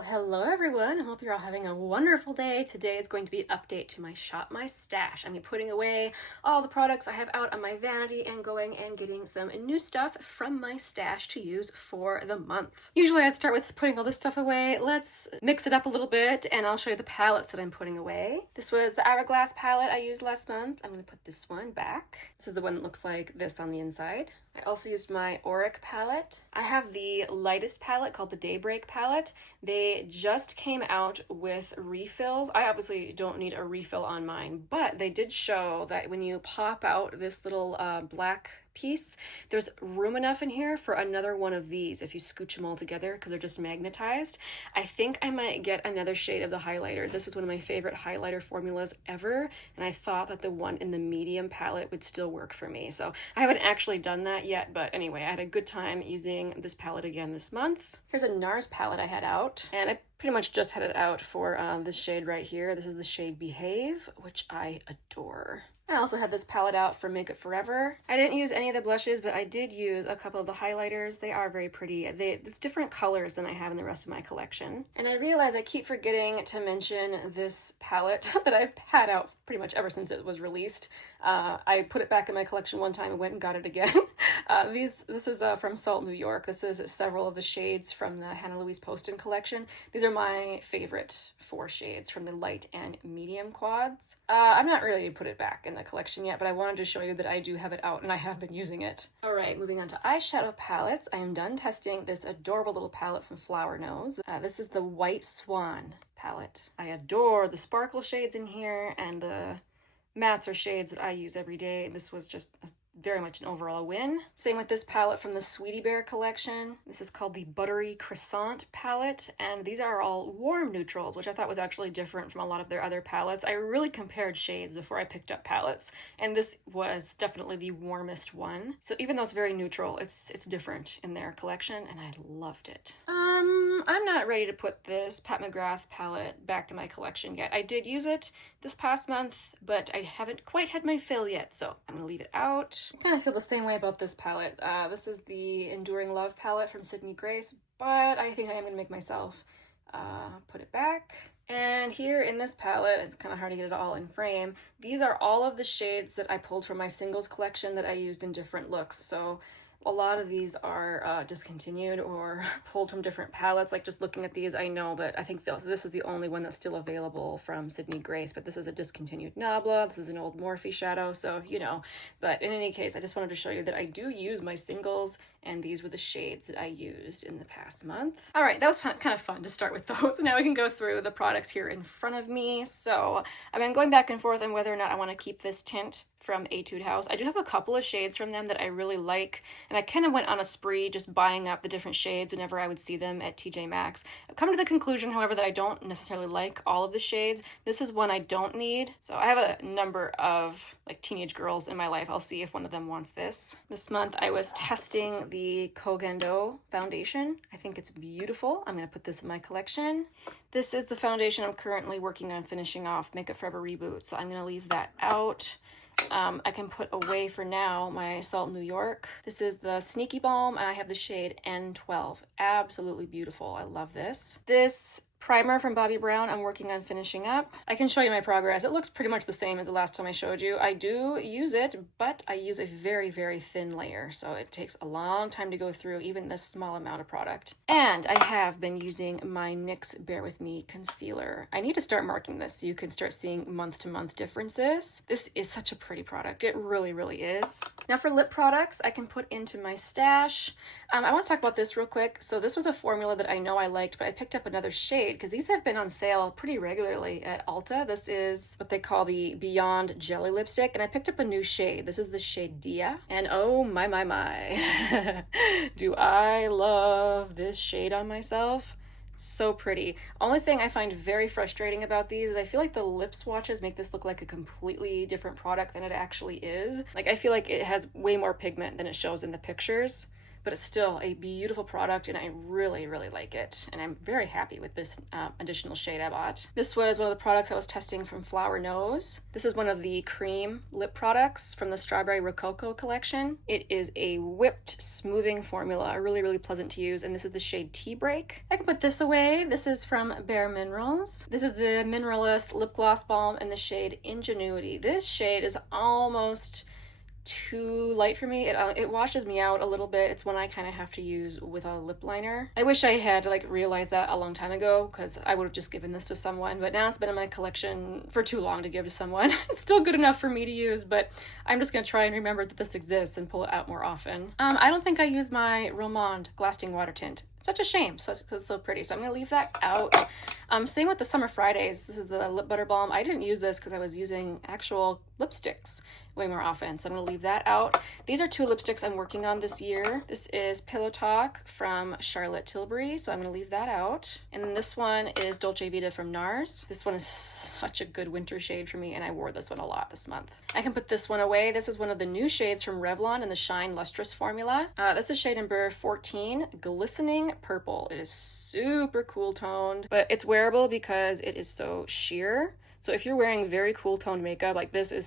Well, hello everyone. I hope you're all having a wonderful day. Today is going to be an update to my Shop My Stash. I'm putting away all the products I have out on my vanity and going and getting some new stuff from my stash to use for the month. Usually I'd start with putting all this stuff away. Let's mix it up a little bit and I'll show you the palettes that I'm putting away. This was the Hourglass palette I used last month. I'm going to put this one back. This is the one that looks like this on the inside. I also used my Auric palette. I have the lightest palette called the Daybreak palette. They just came out with refills. I obviously don't need a refill on mine, but they did show that when you pop out this little black piece, there's room enough in here for another one of these if you scooch them all together because they're just magnetized. I think I might get another shade of the highlighter. This is one of my favorite highlighter formulas ever, and I thought that the one in the medium palette would still work for me. So I haven't actually done that yet, but anyway, I had a good time using this palette again this month. Here's a NARS palette I had out, and I pretty much just had it out for this shade right here. This is the shade Behave, which I adore. I also had this palette out from Makeup Forever. I didn't use any of the blushes, but I did use a couple of the highlighters. They are very pretty. It's different colors than I have in the rest of my collection. And I realize I keep forgetting to mention this palette that I've had out pretty much ever since it was released. I put it back in my collection one time and went and got it again. This is from Salt, New York. This is several of the shades from the Hannah Louise Poston collection. These are my favorite 4 shades from the light and medium quads. I'm not ready to put it back in the collection yet, but I wanted to show you that I do have it out and I have been using it. All right, moving on to eyeshadow palettes. I am done testing this adorable little palette from Flower Nose. This is the White Swan palette. I adore the sparkle shades in here, and the mattes are shades that I use every day. This was just very much an overall win. Same with this palette from the Sweetie Bear collection. This is called the Buttery Croissant palette, and these are all warm neutrals, which I thought was actually different from a lot of their other palettes. I really compared shades before I picked up palettes, and this was definitely the warmest one. So even though it's very neutral, it's different in their collection, and I loved it. I'm not ready to put this Pat McGrath palette back in my collection yet. I did use it this past month, but I haven't quite had my fill yet, so I'm gonna leave it out. I kind of feel the same way about this palette. This is the Enduring Love palette from Sydney Grace, but I think I am gonna make myself put it back. And here in this palette, it's kind of hard to get it all in frame. These are all of the shades that I pulled from my singles collection that I used in different looks. So a lot of these are discontinued or pulled from different palettes. Like just looking at these, I know that I think this is the only one that's still available from Sydney Grace, but this is a discontinued Nabla. This is an old Morphe shadow, so you know. But in any case, I just wanted to show you that I do use my singles, and these were the shades that I used in the past month. All right, that was kind of fun to start with those. Now we can go through the products here in front of me. So I've been going back and forth on whether or not I want to keep this tint from Etude House. I do have a couple of shades from them that I really like, and I kind of went on a spree just buying up the different shades whenever I would see them at TJ Maxx. I've come to the conclusion, however, that I don't necessarily like all of the shades. This is one I don't need. So I have a number of like teenage girls in my life. I'll see if one of them wants this. This month I was testing the Kogendo foundation. I think it's beautiful. I'm going to put this in my collection. This is the foundation I'm currently working on finishing off Makeup Forever Reboot, so I'm going to leave that out. I can put away for now my Salt New York. This is the Sneaky Balm, and I have the shade N12. Absolutely beautiful. I love this. This primer from Bobbi Brown I'm working on finishing up. I can show you my progress. It looks pretty much the same as the last time I showed you. I do use it, but I use a very, very thin layer, so it takes a long time to go through even this small amount of product. And I have been using my NYX Bear With Me concealer. I need to start marking this so you can start seeing month-to-month differences. This is such a pretty product. It really, really is. Now for lip products, I can put into my stash. I want to talk about this real quick. So this was a formula that I know I liked, but I picked up another shade because these have been on sale pretty regularly at Ulta. This is what they call the Beyond Jelly Lipstick, and I picked up a new shade. This is the shade Dia, and oh my do I love this shade on myself. So pretty. Only thing I find very frustrating about these is I feel like the lip swatches make this look like a completely different product than it actually is. Like I feel like it has way more pigment than it shows in the pictures. but it's still a beautiful product and I really, really like it. And I'm very happy with this additional shade I bought. This was one of the products I was testing from Flower Nose. This is one of the cream lip products from the Strawberry Rococo collection. It is a whipped smoothing formula, really, really pleasant to use. And this is the shade Tea Break. I can put this away. This is from Bare Minerals. This is the Mineralist Lip Gloss Balm in the shade Ingenuity. This shade is almost too light for me. It washes me out a little bit. It's one I kind of have to use with a lip liner. I wish I had like realized that a long time ago, because I would have just given this to someone, but now it's been in my collection for too long to give to someone. It's still good enough for me to use, but I'm just going to try and remember that this exists and pull it out more often. I don't think I use my Romand Lasting Water Tint. Such a shame, because it's so pretty. So I'm going to leave that out. Same with the Summer Fridays. This is the Lip Butter Balm. I didn't use this because I was using actual lipsticks way more often, so I'm going to leave that out. These are two lipsticks I'm working on this year. This is Pillow Talk from Charlotte Tilbury, so I'm going to leave that out. And then this one is Dolce Vita from NARS. This one is such a good winter shade for me, and I wore this one a lot this month. I can put this one away. This is one of the new shades from Revlon in the Shine Lustrous formula. This is shade number 14, Glistening Purple. It is super cool toned, but it's wearable because it is so sheer. So if you're wearing very cool toned makeup, like this is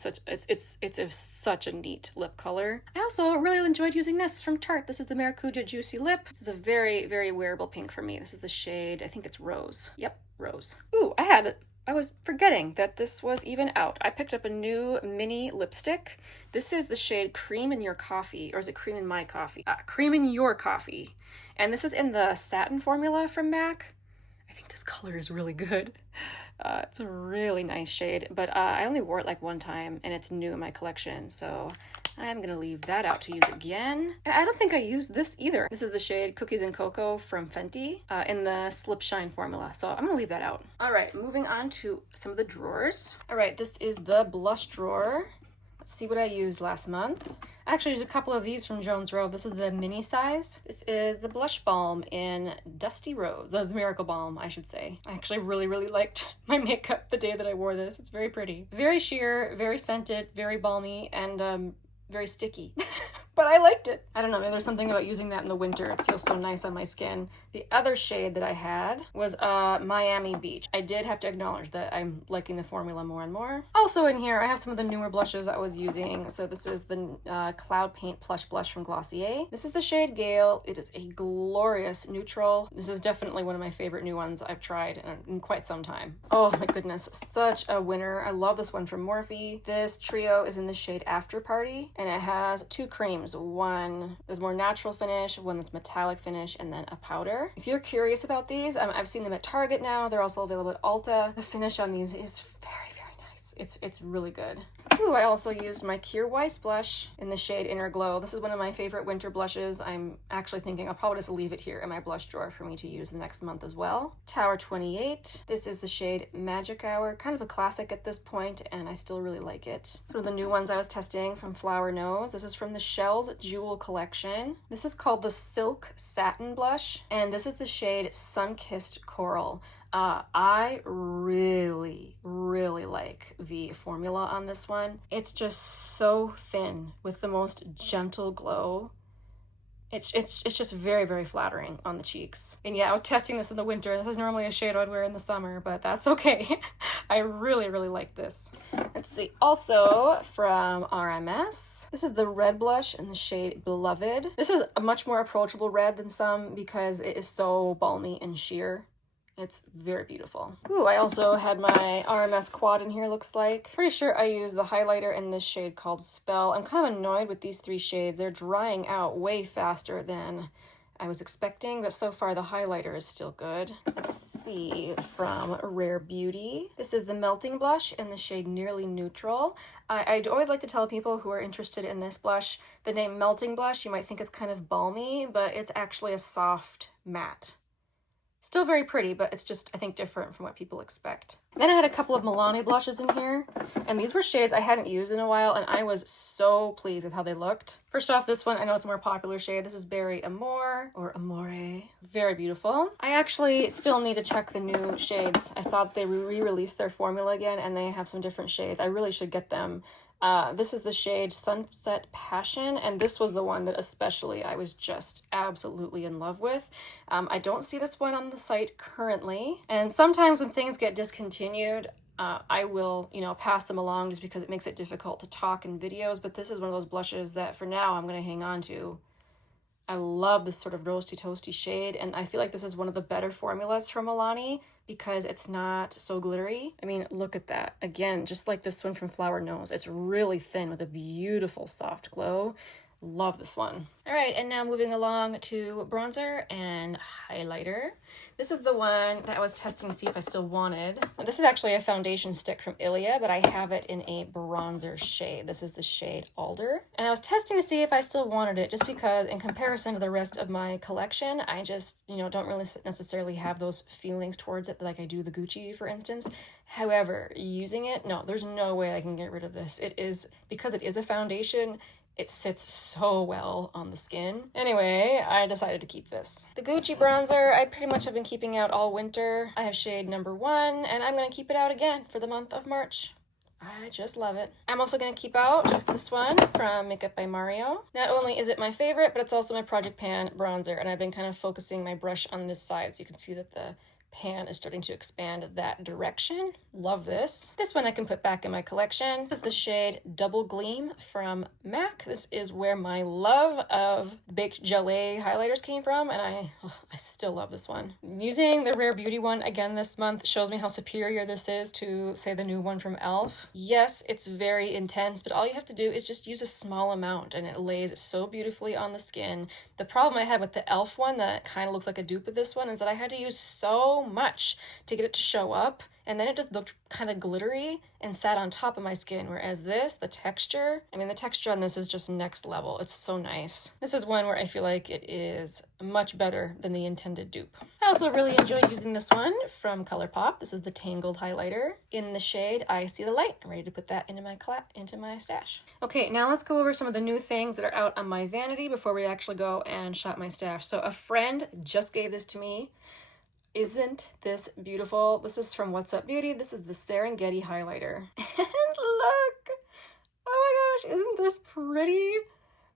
such a neat lip color. I also really enjoyed using this from Tarte. This is the Maracuja Juicy Lip. This is a very, very wearable pink for me. This is the shade, I think it's Rose. Yep, Rose. Ooh, I was forgetting that this was even out. I picked up a new mini lipstick. This is the shade Cream in Your Coffee, or is it Cream in My Coffee? Cream in Your Coffee. And this is in the Satin formula from MAC. I think this color is really good. It's a really nice shade, but I only wore it like one time and it's new in my collection, so I'm gonna leave that out to use again. And I don't think I used this either. This is the shade Cookies and Cocoa from Fenty in the Slip Shine formula, so I'm gonna leave that out. All right, moving on to some of the drawers. All right, this is the blush drawer. Let's see what I used last month. I actually used a couple of these from Jones Road. This is the mini size. This is the Blush Balm in Dusty Rose, the Miracle Balm, I should say. I actually really, really liked my makeup the day that I wore this. It's very pretty. Very sheer, very scented, very balmy, and very sticky. But I liked it. I don't know, maybe there's something about using that in the winter. It feels so nice on my skin. The other shade that I had was Miami Beach. I did have to acknowledge that I'm liking the formula more and more. Also in here, I have some of the newer blushes I was using. So this is the Cloud Paint Plush Blush from Glossier. This is the shade Gale. It is a glorious neutral. This is definitely one of my favorite new ones I've tried in quite some time. Oh my goodness, such a winner. I love this one from Morphe. This trio is in the shade After Party, and it has two creams. One is more natural finish, one that's metallic finish, and then a powder. If you're curious about these, I've seen them at Target now. They're also available at Ulta. The finish on these is very, very nice. It's really good. Ooh, I also used my Kjaer Weis blush in the shade Inner Glow. This is one of my favorite winter blushes. I'm actually thinking I'll probably just leave it here in my blush drawer for me to use the next month as well. Tower 28. This is the shade Magic Hour. Kind of a classic at this point, and I still really like it. It's one of the new ones I was testing from Flower Nose. This is from the Shells Jewel collection. This is called the Silk Satin Blush, and this is the shade Sunkissed Coral. I really, really like the formula on this one. It's just so thin with the most gentle glow. It's just very, very flattering on the cheeks. And yeah, I was testing this in the winter. This is normally a shade I'd wear in the summer, but that's okay. I really, really like this. Let's see. Also from RMS, this is the red blush in the shade Beloved. This is a much more approachable red than some because it is so balmy and sheer. It's very beautiful. Ooh, I also had my RMS quad in here, looks like. Pretty sure I used the highlighter in this shade called Spell. I'm kind of annoyed with these three shades. They're drying out way faster than I was expecting, but so far the highlighter is still good. Let's see, from Rare Beauty. This is the Melting Blush in the shade Nearly Neutral. I'd always like to tell people who are interested in this blush, the name Melting Blush, you might think it's kind of balmy, but it's actually a soft matte. Still very pretty, but it's just, I think, different from what people expect. Then I had a couple of Milani blushes in here, and these were shades I hadn't used in a while, and I was so pleased with how they looked. First off, this one, I know it's a more popular shade. This is Berry Amore, or Amore. Very beautiful. I actually still need to check the new shades. I saw that they re-released their formula again, and they have some different shades. I really should get them. This is the shade Sunset Passion, and this was the one that especially I was just absolutely in love with. I don't see this one on the site currently, and sometimes when things get discontinued, I will, pass them along just because it makes it difficult to talk in videos, but this is one of those blushes that for now I'm going to hang on to. I love this sort of roasty toasty shade, and I feel like this is one of the better formulas from Milani because it's not so glittery. I mean, look at that. Again, just like this one from Flower Nose, it's really thin with a beautiful soft glow. Love this one. All right, and now moving along to bronzer and highlighter. This is the one that I was testing to see if I still wanted. And this is actually a foundation stick from Ilia, but I have it in a bronzer shade. This is the shade Alder. And I was testing to see if I still wanted it just because in comparison to the rest of my collection, I just, don't really necessarily have those feelings towards it like I do the Gucci, for instance. However, using it, no, there's no way I can get rid of this. It is, because it is a foundation, it sits so well on the skin. Anyway, I decided to keep this. The Gucci bronzer, I pretty much have been keeping out all winter. I have shade number 1, and I'm going to keep it out again for the month of March. I just love it. I'm also going to keep out this one from Makeup by Mario. Not only is it my favorite, but it's also my Project Pan bronzer, and I've been kind of focusing my brush on this side so you can see that the pan is starting to expand that direction. Love this. This one I can put back in my collection. This is the shade Double Gleam from MAC. This is where my love of baked gelée highlighters came from, and I still love this one. Using the Rare Beauty one again this month shows me how superior this is to, say, the new one from e.l.f. Yes, it's very intense, but all you have to do is just use a small amount, and it lays so beautifully on the skin. The problem I had with the e.l.f. one that kind of looks like a dupe of this one is that I had to use so much to get it to show up, and then it just looked kind of glittery and sat on top of my skin, whereas this, the texture on this is just next level. It's so nice. This is one where I feel like it is much better than the intended dupe. I also really enjoy using this one from Colourpop. This is the Tangled highlighter in the shade I See the Light. I'm ready to put that into my stash. Okay, now let's go over some of the new things that are out on my vanity before we actually go and shop my stash. So a friend just gave this to me. Isn't this beautiful? This is from What's Up Beauty. This is the Serengeti highlighter. And look! Oh my gosh, isn't this pretty?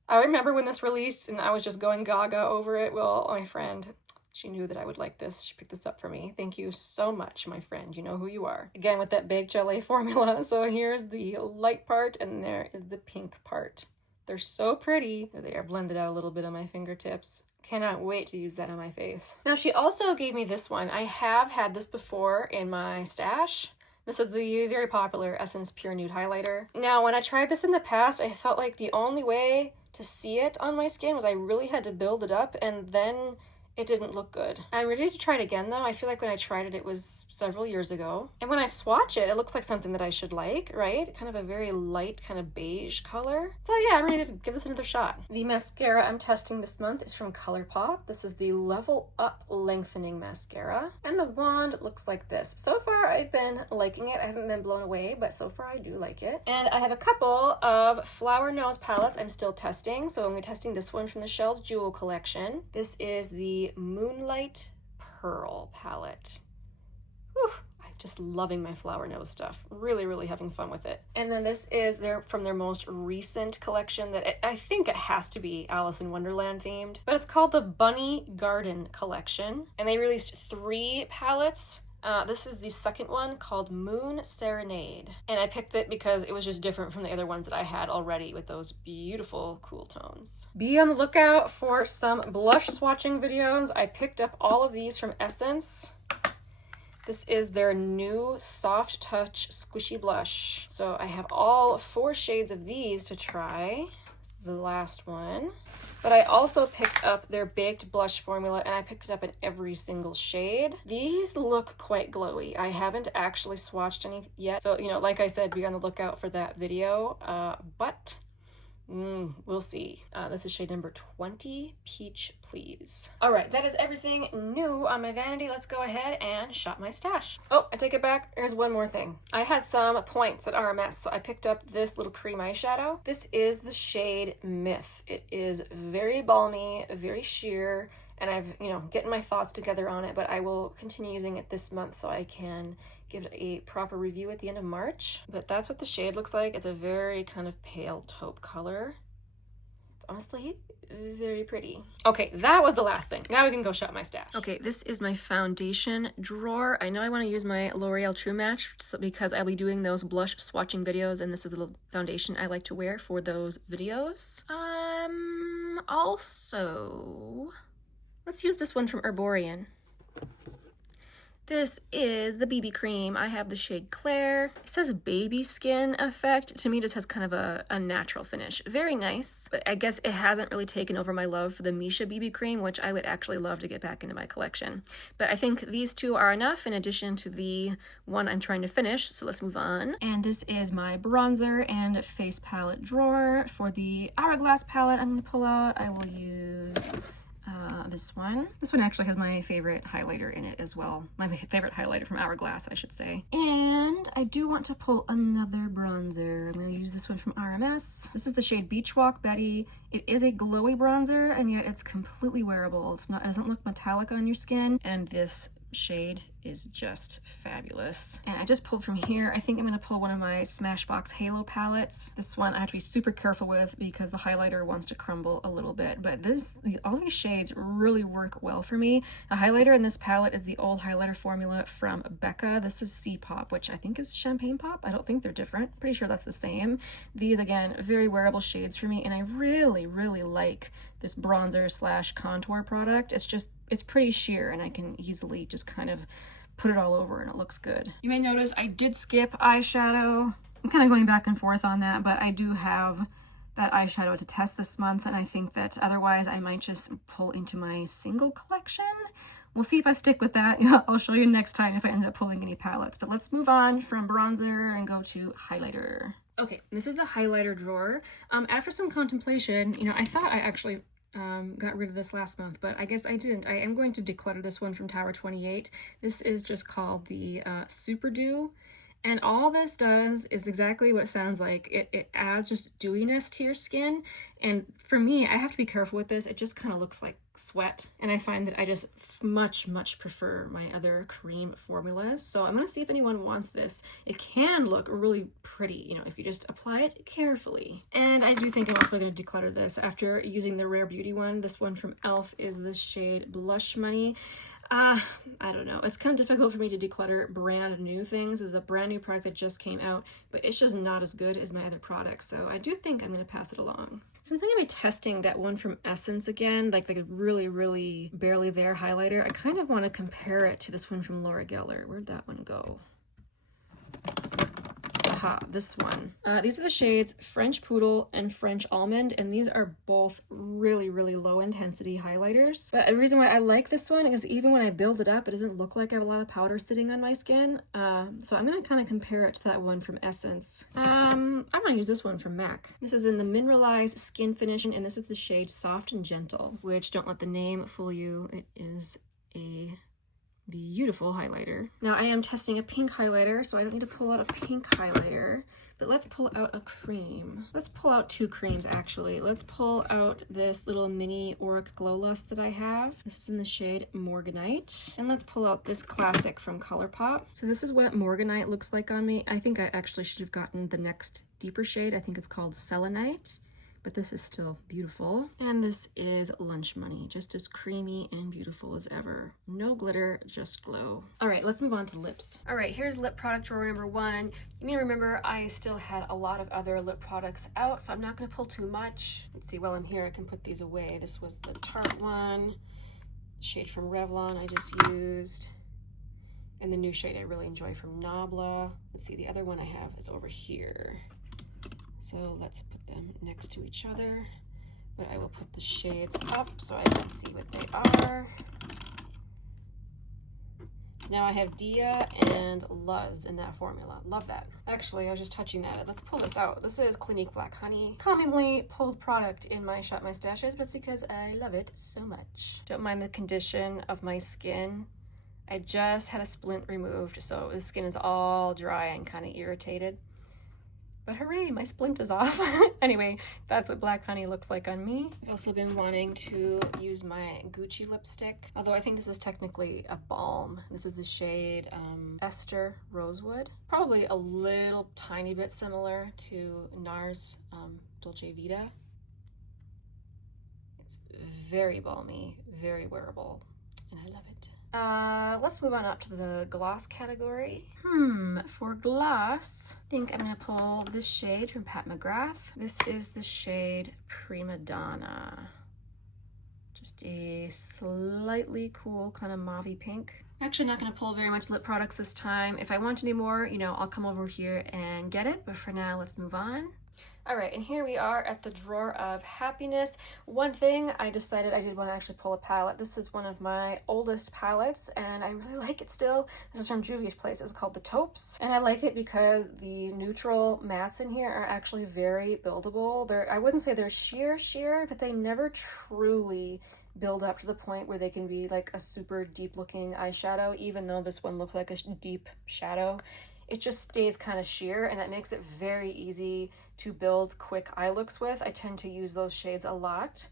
I remember when this released and I was just going gaga over it. Well, my friend, she knew that I would like this. She picked this up for me. Thank you so much, my friend. You know who you are. Again, with that baked gelée formula. So here's the light part and there is the pink part. They're so pretty. They are blended out a little bit on my fingertips. Cannot wait to use that on my face. Now, she also gave me this one. I have had this before in my stash. This is the very popular Essence Pure Nude highlighter. Now, when I tried this in the past, I felt like the only way to see it on my skin was I really had to build it up, and then it didn't look good. I'm ready to try it again though. I feel like when I tried it, it was several years ago. And when I swatch it, it looks like something that I should like, right? Kind of a very light, kind of beige color. So yeah, I'm ready to give this another shot. The mascara I'm testing this month is from Colourpop. This is the Level Up Lengthening Mascara. And the wand looks like this. So far, I've been liking it. I haven't been blown away, but so far I do like it. And I have a couple of Flower Nose palettes I'm still testing. So I'm testing this one from the Shell's Jewel collection. This is the Moonlight Pearl palette. Whew, I'm just loving my Flower Nose stuff. Really having fun with it. And then this is from their most recent collection that I think it has to be Alice in Wonderland themed, but it's called the Bunny Garden collection. And they released 3 palettes. This is the second one called Moon Serenade. And I picked it because it was just different from the other ones that I had already with those beautiful cool tones. Be on the lookout for some blush swatching videos. I picked up all of these from Essence. This is their new Soft Touch Squishy Blush. So I have all 4 shades of these to try. This is the last one. But I also picked up their baked blush formula, and I picked it up in every single shade. These look quite glowy. I haven't actually swatched any yet. So, like I said, be on the lookout for that video. But We'll see. This is shade number 20, Peach Please. All right, that is everything new on my vanity. Let's go ahead and shop my stash. Oh, I take it back. There's one more thing. I had some points at RMS, so I picked up this little cream eyeshadow. This is the shade Myth. It is very balmy, very sheer, and I've, getting my thoughts together on it, but I will continue using it this month so I can give it a proper review at the end of March. But that's what the shade looks like. It's a very kind of pale taupe color. It's honestly very pretty. Okay, that was the last thing. Now we can go shop my stash. Okay, this is my foundation drawer. I know I want to use my L'Oreal True Match because I'll be doing those blush swatching videos, and this is a little foundation I like to wear for those videos. Also, let's use this one from Erborian. This is the BB cream. I have the shade Clair. It says baby skin effect. To me, this has kind of a natural finish. Very nice, but I guess it hasn't really taken over my love for the Misha BB cream, which I would actually love to get back into my collection. But I think these two are enough in addition to the one I'm trying to finish, so let's move on. And this is my bronzer and face palette drawer. For the Hourglass palette I'm gonna pull out, I will use this one. This one actually has my favorite highlighter in it as well. My favorite highlighter from Hourglass, I should say. And I do want to pull another bronzer. I'm going to use this one from RMS. This is the shade Beach Walk Betty. It is a glowy bronzer, and yet it's completely wearable. It doesn't look metallic on your skin, and this shade is just fabulous. And I just pulled from here. I think I'm going to pull one of my Smashbox Halo palettes. This one I have to be super careful with because the highlighter wants to crumble a little bit, but all these shades really work well for me. The highlighter in this palette is the old highlighter formula from Becca. This is C-Pop, which I think is Champagne Pop. I don't think they're different. Pretty sure that's the same. These, again, very wearable shades for me, and I really, really like this bronzer slash contour product. It's pretty sheer, and I can easily just kind of put it all over and it looks good. You may notice I did skip eyeshadow. I'm kind of going back and forth on that, but I do have that eyeshadow to test this month, and I think that otherwise I might just pull into my single collection. We'll see if I stick with that. I'll show you next time if I end up pulling any palettes. But let's move on from bronzer and go to highlighter. Okay, this is the highlighter drawer. After some contemplation, I thought I actually got rid of this last month, but I guess I didn't. I am going to declutter this one from Tower 28. This is just called the Super Dew, and all this does is exactly what it sounds like. It adds just dewiness to your skin, and for me, I have to be careful with this. It just kind of looks like sweat, and I find that I just much prefer my other cream formulas. So I'm gonna see if anyone wants this. It can look really pretty, if you just apply it carefully. And I do think I'm also gonna declutter this after using the Rare Beauty one. This one from e.l.f. is the shade Blush Money. I don't know. It's kind of difficult for me to declutter brand new things. This is a brand new product that just came out, but it's just not as good as my other products. So I do think I'm going to pass it along. Since I'm going to be testing that one from Essence again, like the really barely there highlighter, I kind of want to compare it to this one from L'Oreal. Where'd that one go? Aha, this one. These are the shades French Poodle and French Almond, and these are both really low intensity highlighters. But the reason why I like this one is even when I build it up, it doesn't look like I have a lot of powder sitting on my skin. So I'm gonna kind of compare it to that one from Essence. I'm gonna use this one from MAC. This is in the Mineralized Skin Finish, and this is the shade Soft and Gentle, which, don't let the name fool you, it is a beautiful highlighter. Now I am testing a pink highlighter, so I don't need to pull out a pink highlighter, but let's pull out a cream. Let's pull out two creams actually. Let's pull out this little mini Auric Glow Lust that I have. This is in the shade Morganite. And let's pull out this classic from Colourpop. So this is what Morganite looks like on me. I think I actually should have gotten the next deeper shade. I think it's called Selenite, but this is still beautiful. And this is Lunch Money, just as creamy and beautiful as ever. No glitter, just glow. All right, let's move on to lips. All right, here's lip product drawer number one. You may remember I still had a lot of other lip products out, so I'm not gonna pull too much. Let's see, while I'm here, I can put these away. This was the Tarte one, shade from Revlon I just used, and the new shade I really enjoy from Nabla. Let's see, the other one I have is over here. So let's put them next to each other, but I will put the shades up so I can see what they are. So now I have Dia and Luz in that formula. Love that. Actually, I was just touching that. Let's pull this out. This is Clinique Black Honey. Commonly pulled product in my Shop My Stashes, but it's because I love it so much. Don't mind the condition of my skin. I just had a splint removed, so the skin is all dry and kind of irritated. But hooray, my splint is off. Anyway, that's what Black Honey looks like on me. I've also been wanting to use my Gucci lipstick, although I think this is technically a balm. This is the shade Esther Rosewood. Probably a little tiny bit similar to NARS Dolce Vita. It's very balmy, very wearable, and I love it. Let's move on up to the gloss category. For gloss, I think I'm gonna pull this shade from Pat McGrath. This is the shade Prima Donna. Just a slightly cool kind of mauve pink. I'm actually not gonna pull very much lip products this time. If I want any more, you know, I'll come over here and get it, but for now, let's move on. All right, and here we are at the drawer of happiness. One thing I decided I did want to actually pull a palette. This is one of my oldest palettes, and I really like it still. This is from Juvia's place. It's called the Taupes, and I like it because the neutral mattes in here are actually very buildable. I wouldn't say they're sheer, but they never truly build up to the point where they can be like a super deep looking eyeshadow, even though this one looks like a deep shadow. It just stays kind of sheer, and that makes it very easy to build quick eye looks with. I tend to use those shades a lot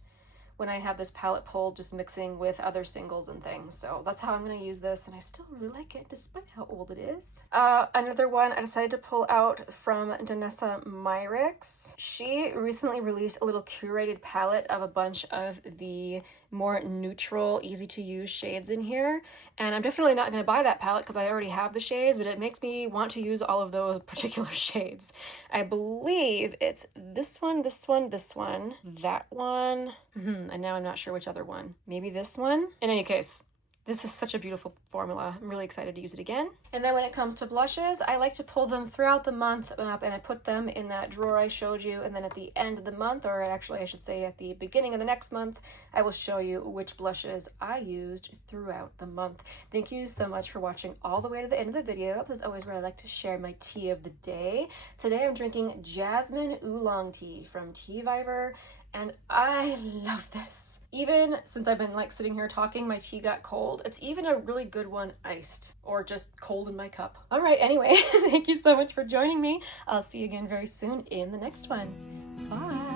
when I have this palette pulled, just mixing with other singles and things. So that's how I'm gonna use this, and I still really like it despite how old it is. Another one I decided to pull out from Danessa Myricks. She recently released a little curated palette of a bunch of the more neutral, easy to use shades in here. And I'm definitely not gonna buy that palette because I already have the shades, but it makes me want to use all of those particular shades. I believe it's this one, this one, this one, that one, and now I'm not sure which other one. Maybe this one? In any case, this is such a beautiful formula. I'm really excited to use it again. And then when it comes to blushes, I like to pull them throughout the month and I put them in that drawer I showed you, and then at the end of the month, or actually I should say at the beginning of the next month, I will show you which blushes I used throughout the month. Thank you so much for watching all the way to the end of the video. This is always where I like to share my tea of the day. Today I'm drinking Jasmine Oolong tea from Tea Viver, and I love this. Even since I've been like sitting here talking, my tea got cold. It's even a really good one iced or just cold in my cup. All right, anyway, thank you so much for joining me. I'll see you again very soon in the next one. Bye.